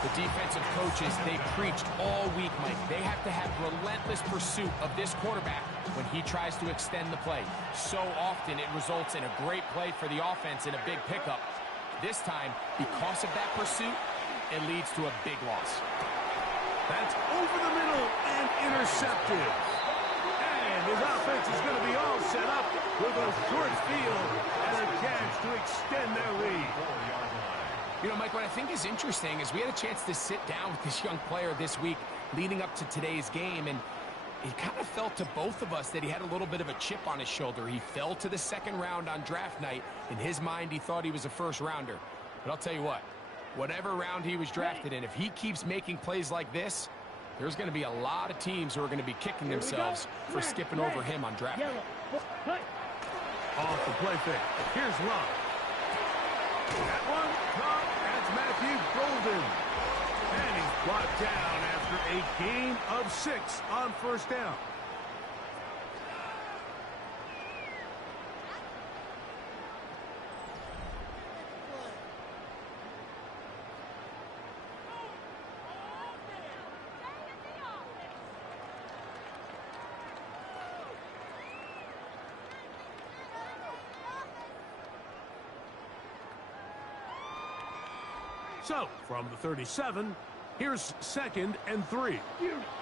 The defensive coaches, they preached all week, Mike. They have to have relentless pursuit of this quarterback when he tries to extend the play. So often it results in a great play for the offense and a big pickup. This time, because of that pursuit, it leads to a big loss. That's over the middle and intercepted. And his offense is going to be all set up with a short field and a chance to extend their lead. You know, Mike, what I think is interesting is we had a chance to sit down with this young player this week leading up to today's game, and it kind of felt to both of us that he had a little bit of a chip on his shoulder. He fell to the second round on draft night. In his mind, he thought he was a first rounder. But I'll tell you what, whatever round he was drafted in, if he keeps making plays like this, there's going to be a lot of teams who are going to be kicking themselves for skipping over him on draft night. Off the play fake. Here's Love. That one caught. That's Matthew Golden. And he's brought down after a gain of 6 on first down. So, from the 37, here's 2nd and 3.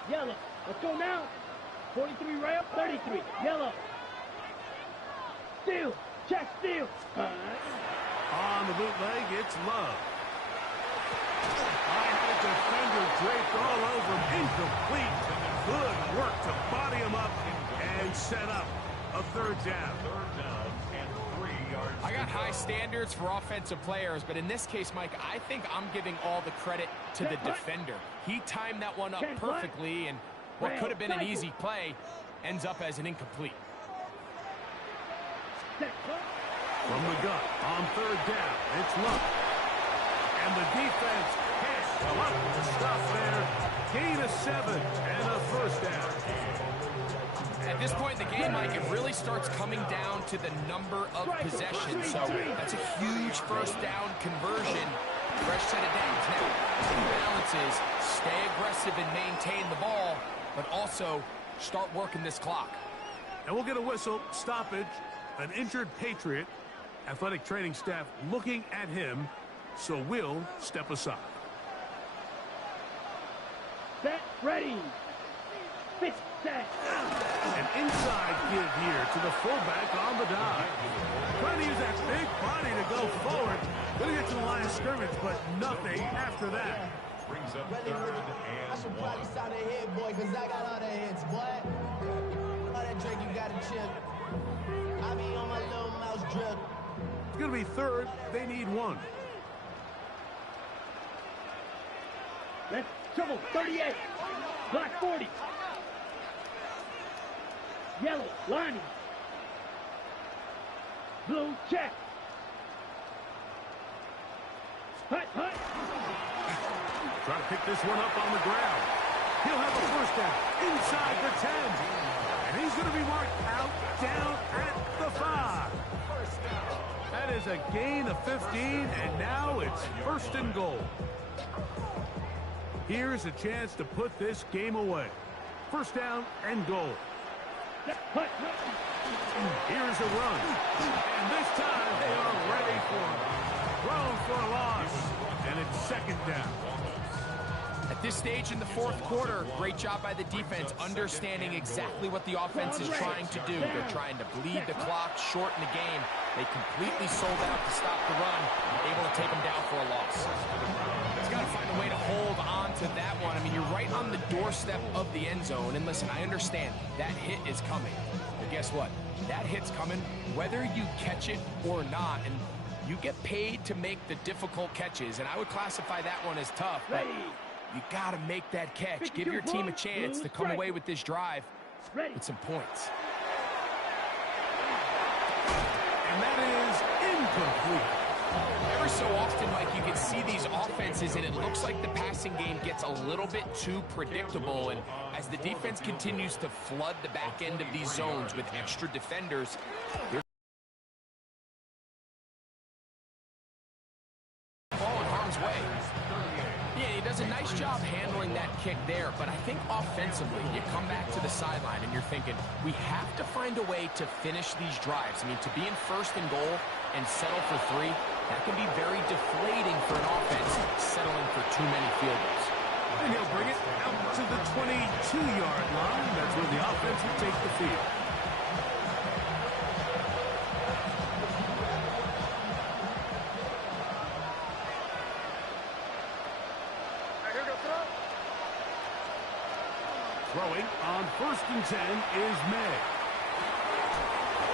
Yellow. Let's go now. 43 right up, 33. Yellow. Steal. Check steal. On the bootleg, it's Love. I had a defender draped all over him. Incomplete. Good work to body him up and set up a 3rd down. 3rd down and 3 yards. I got high standards for offensive players, but in this case, Mike, I think I'm giving all the credit to the defender. He timed that one up perfectly, and what could have been an easy play ends up as an incomplete. From the gun, on 3rd down, it's Love. And the defense can't come up to stop there. Gain of 7 and a 1st down. At this point in the game, Mike, it really starts coming down to the number of possessions. So that's a huge 1st down conversion. Fresh set of downs now. The balance is stay aggressive and maintain the ball, but also start working this clock. And we'll get a whistle, stoppage, an injured Patriot. Athletic training staff looking at him, so we'll step aside. Set, ready. Fit, set. An inside give here to the fullback on the dive. Trying to use that big body to go forward. Gonna get to the line of scrimmage, but nothing after that. Brings up 3rd I should and probably 1. sign a head, boy, because I got all the hits, boy. All that drink, you got to chill. I be on my little mouse drip. It's gonna be 3rd. They need 1. Let's triple 38. Black 40. Yellow, lining. Blue, check. Hut, hut. Trying to pick this one up on the ground. He'll have a 1st down inside the 10. And he's going to be marked out down at the 5. That is a gain of 15, and now it's 1st and goal. Here's a chance to put this game away. 1st down and goal. Hut, hut. Here's a run. And this time they are ready for him. Thrown for a loss. And it's 2nd down. At this stage in the 4th quarter, great job by the defense, understanding exactly what the offense is trying to do. They're trying to bleed the clock, shorten the game. They completely sold out to stop the run, able to take them down for a loss. He's got to find a way to hold on to that one. I mean, you're right on the doorstep of the end zone. And listen, I understand that hit is coming. But guess what? That hit's coming whether you catch it or not. And you get paid to make the difficult catches. And I would classify that one as tough. But you got to make that catch. Give your team a chance to come away with this drive with some points. And that is incomplete. Every so often, Mike, you can see these offenses, and it looks like the passing game gets a little bit too predictable. And as the defense continues to flood the back end of these zones with extra defenders, there's ball in harm's way. Yeah, he does a nice job handling that kick there, but I think offensively, you come back to the sideline and you're thinking, we have to find a way to finish these drives. I mean, to be in first and goal and settle for 3, that can be very deflating for an offense settling for too many field goals. And he'll bring it out to the 22-yard line. That's where the offense will take the field. Throwing on 1st and 10 is May.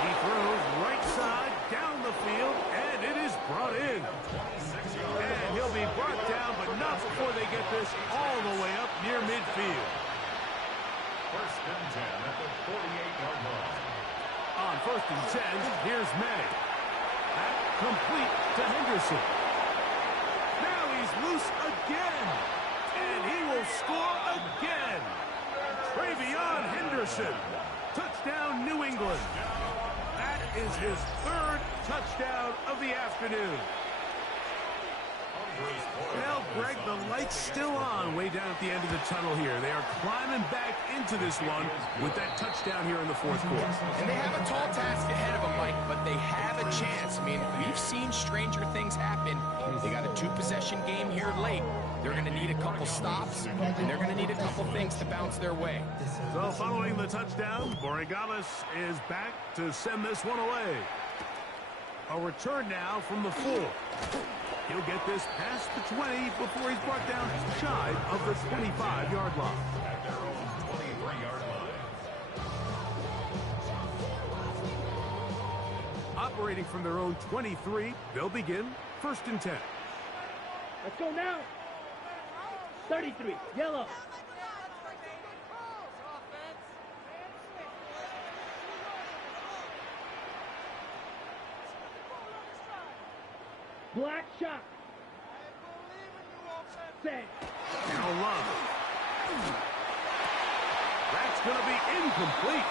He throws right side down the field, and it is brought in. And he'll be brought down, but not before they get this all the way up near midfield. 1st and 10 at the 48-yard line. On 1st and 10, here's May. That complete to Henderson. Now he's loose again, and he will score again. Travion Henderson. Touchdown, New England. That is his 3rd touchdown of the afternoon. Well, Greg, the light's still on way down at the end of the tunnel here. They are climbing back into this one with that touchdown here in the 4th quarter. And they have a tall task ahead of them, Mike, but they have a chance. I mean, we've seen stranger things happen. They got a 2-possession game here late. They're going to need a couple stops, and they're going to need a couple things to bounce their way. So following the touchdown, Borregales is back to send this one away. A return now from the 4. He'll get this past the 20 before he's brought down shy of the 25-yard line. At their own 23-yard line. Operating from their own 23, they'll begin 1st and 10. Let's go now. 33, yellow. Black shot. Set. Now Love. That's going to be incomplete.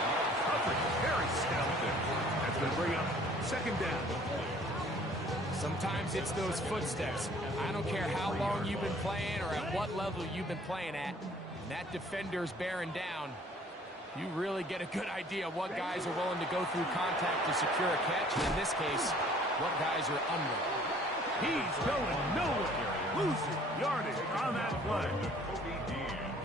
Coverage very skeleton. That's going to bring up 2nd down. Sometimes it's those footsteps. I don't care how long you've been playing or at what level you've been playing at. That defender's bearing down. You really get a good idea of what guys are willing to go through contact to secure a catch. And in this case, what guys are unwilling. He's going nowhere. Losing yardage on that play.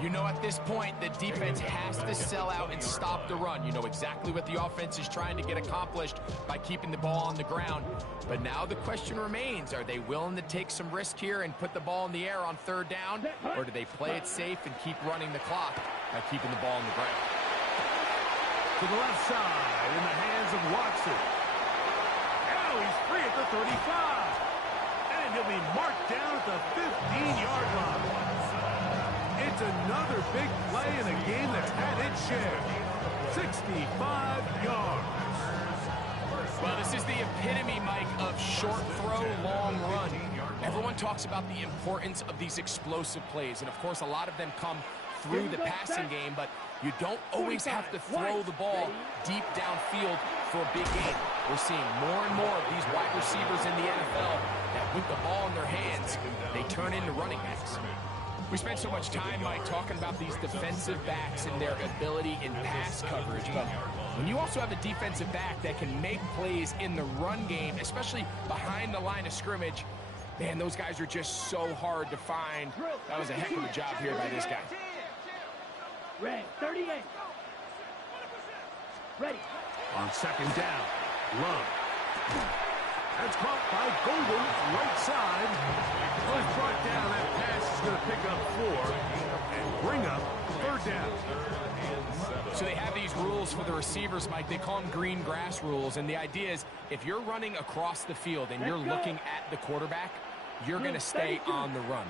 You know, at this point, the defense has to sell out and stop the run. You know exactly what the offense is trying to get accomplished by keeping the ball on the ground. But now the question remains, are they willing to take some risk here and put the ball in the air on 3rd down? Or do they play it safe and keep running the clock by keeping the ball on the ground? To the left side in the hands of Watson. Now he's free at the 35. And he'll be marked down at the 15-yard line. It's another big play in a game that's had its share. 65 yards. Well, this is the epitome, Mike, of short throw, long run. Everyone talks about the importance of these explosive plays, and of course a lot of them come through the passing game, but you don't always have to throw the ball deep downfield for a big game. We're seeing more and more of these wide receivers in the NFL that with the ball in their hands, they turn into running backs. We spent so much time, Mike, talking about these defensive backs and their ability in pass coverage, but when you also have a defensive back that can make plays in the run game, especially behind the line of scrimmage, man, those guys are just so hard to find. That was a heck of a job here by this guy. Red, 38. Ready. On 2nd down, Love. That's caught by Golden, right side. Was brought down. That pass is going to pick up 4 and bring up 3rd down. So they have these rules for the receivers, Mike. They call them green grass rules. And the idea is if you're running across the field and you're looking at the quarterback, you're going to stay on the run.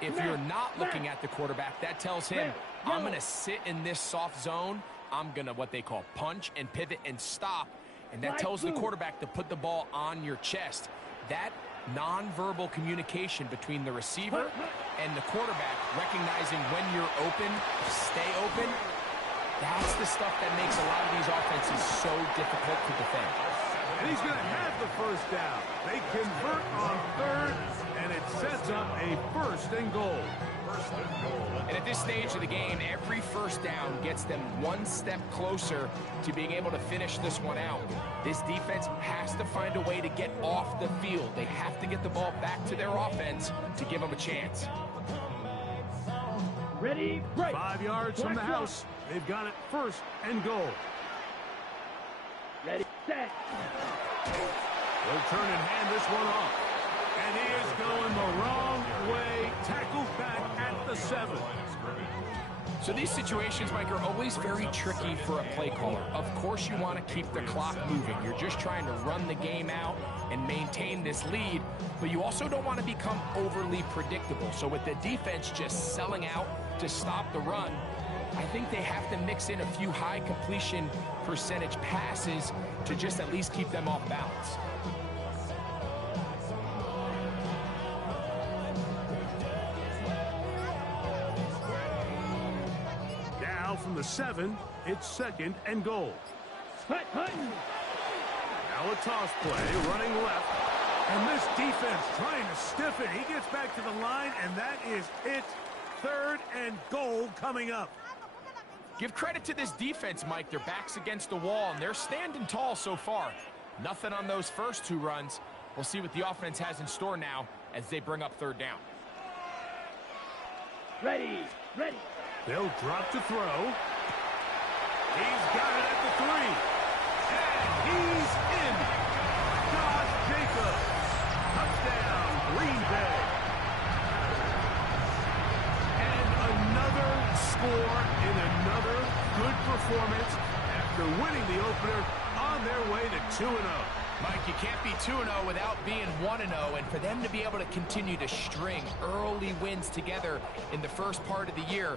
If you're not looking at the quarterback, that tells him, I'm going to sit in this soft zone. I'm going to what they call punch and pivot and stop. and that tells the quarterback to put the ball on your chest. That nonverbal communication between the receiver and the quarterback, recognizing when you're open, stay open, that's the stuff that makes a lot of these offenses so difficult to defend. And he's going to have the first down. They convert on third, and it sets up a first and goal. And at this stage of the game, every first down gets them one step closer to being able to finish this one out. This defense has to find a way to get off the field. They have to get the ball back to their offense to give them a chance. Ready, break. 5 yards from the house. They've got it first and goal. Ready, set. They'll turn and hand this one off. And he is going the wrong way. Tackled back at the 7. So these situations, Mike, are always very tricky for a play caller. Of course you want to keep the clock moving. You're just trying to run the game out and maintain this lead, but you also don't want to become overly predictable. So with the defense just selling out to stop the run, I think they have to mix in a few high completion percentage passes to just at least keep them off balance. Now from the 7, it's second and goal. Hut, hut. Now a toss play, running left. And this defense trying to stiffen. He gets back to the line, and that is it. Third and goal coming up. Give credit to this defense, Mike. Their back's against the wall, and they're standing tall so far. Nothing on those first 2 runs. We'll see what the offense has in store now as they bring up third down. Ready, ready. They'll drop to throw. He's got it at the 3. And he's in. Josh Jacobs. Touchdown, Green Bay. And another score in another good performance after winning the opener on their way to 2-0. Mike, you can't be 2-0 without being 1-0, and for them to be able to continue to string early wins together in the first part of the year,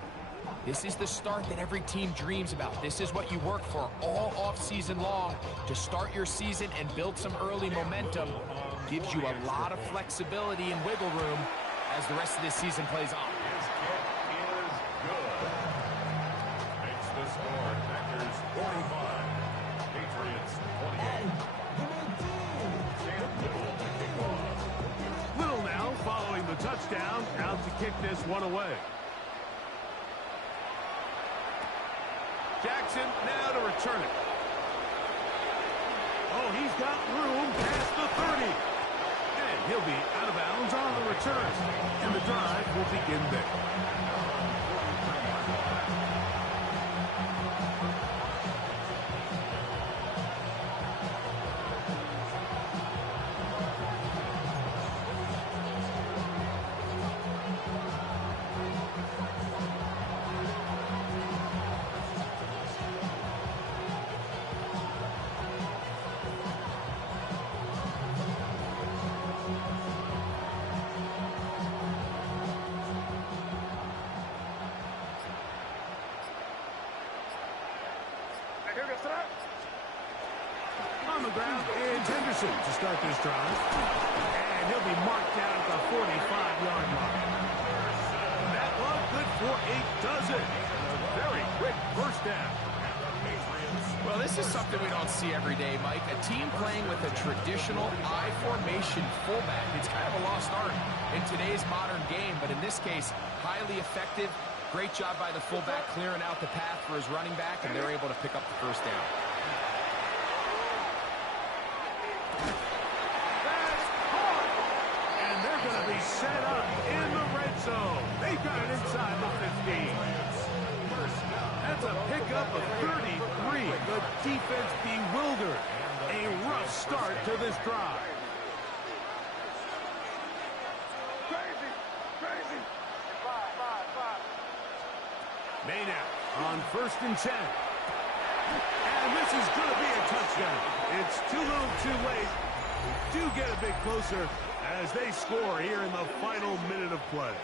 this is the start that every team dreams about. This is what you work for all offseason long, to start your season and build some early momentum. Gives you a lot of flexibility and wiggle room as the rest of this season plays on. His kick is good. Makes the score Packers 45, Patriots 28. Sam Little to kick off. Little now following the touchdown, out to kick this one away. Jackson now to return it. Oh, he's got room past the 30. And he'll be out of bounds on the return. And the drive will begin there. On the ground is Henderson to start this drive. And he'll be marked down at the 45-yard line. That one good for a dozen. Very quick first down. Well, this is something we don't see every day, Mike. A team playing with a traditional I formation fullback. It's kind of a lost art in today's modern game, but in this case, highly effective. Great job by the fullback clearing out the path for his running back, and they're able to pick up the first down. That's caught. And they're going to be set up in the red zone. They've got it inside the 15. That's a pickup of 33. The defense bewildered. A rough start to this drive. Crazy, crazy. 5. Maynard on 1st and 10. And this is going to be a touchdown. It's too little too late. Do get a bit closer as they score here in the final minute of play.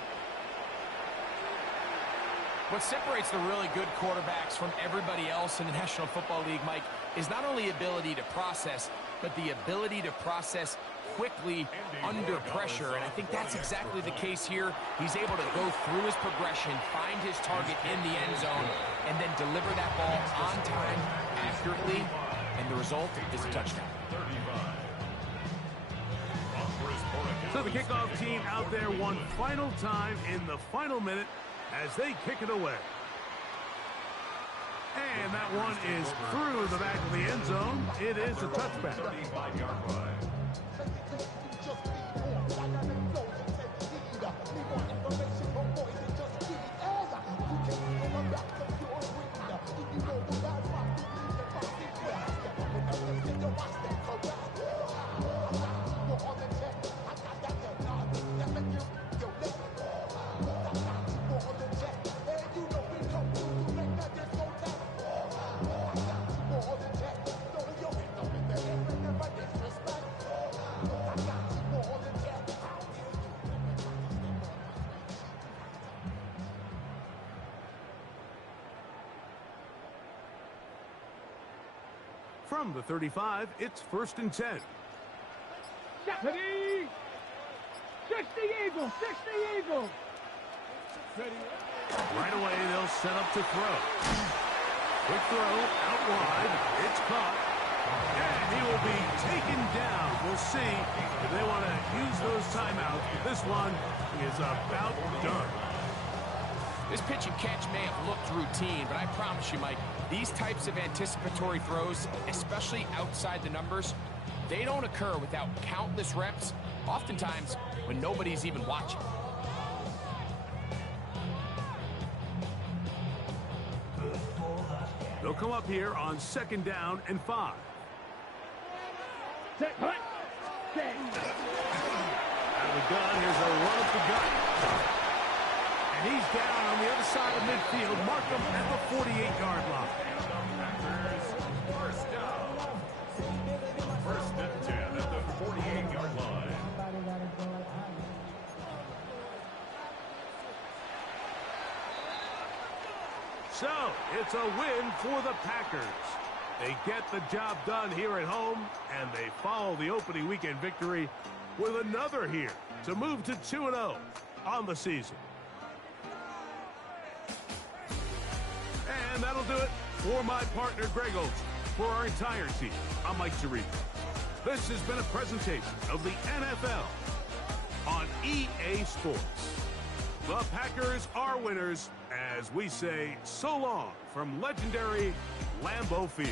What separates the really good quarterbacks from everybody else in the National Football League, Mike, is not only ability to process, but the ability to process quickly under pressure. And I think that's exactly the case here. He's able to go through his progression, find his target in the end zone, and then deliver that ball on time, accurately, and the result is a touchdown. So the kickoff team out there one final time in the final minute as they kick it away. And that one is through the back of the end zone. It is a touchback. 35-yard line. From the 35, it's 1st and 10. Ready? 60 Eagles, 60 Eagles. Right away, they'll set up to throw. Quick throw, out wide. It's caught. And he will be taken down. We'll see if they want to use those timeouts. This one is about done. This pitch and catch may have looked routine, but I promise you, Mike, these types of anticipatory throws, especially outside the numbers, they don't occur without countless reps, oftentimes when nobody's even watching. They'll come up here on 2nd down and 5. Set, hut. Set. Out of the gun, here's a run up the gut. And he's down on the other side of midfield. Mark him at the 48-yard line. First down. 1st and 10 at the 48-yard line. So, it's a win for the Packers. They get the job done here at home, and they follow the opening weekend victory with another here to move to 2-0 on the season. And that'll do it for my partner, Greg Olson. For our entire team, I'm Mike Tirico. This has been a presentation of the NFL on EA Sports. The Packers are winners as we say so long from legendary Lambeau Field.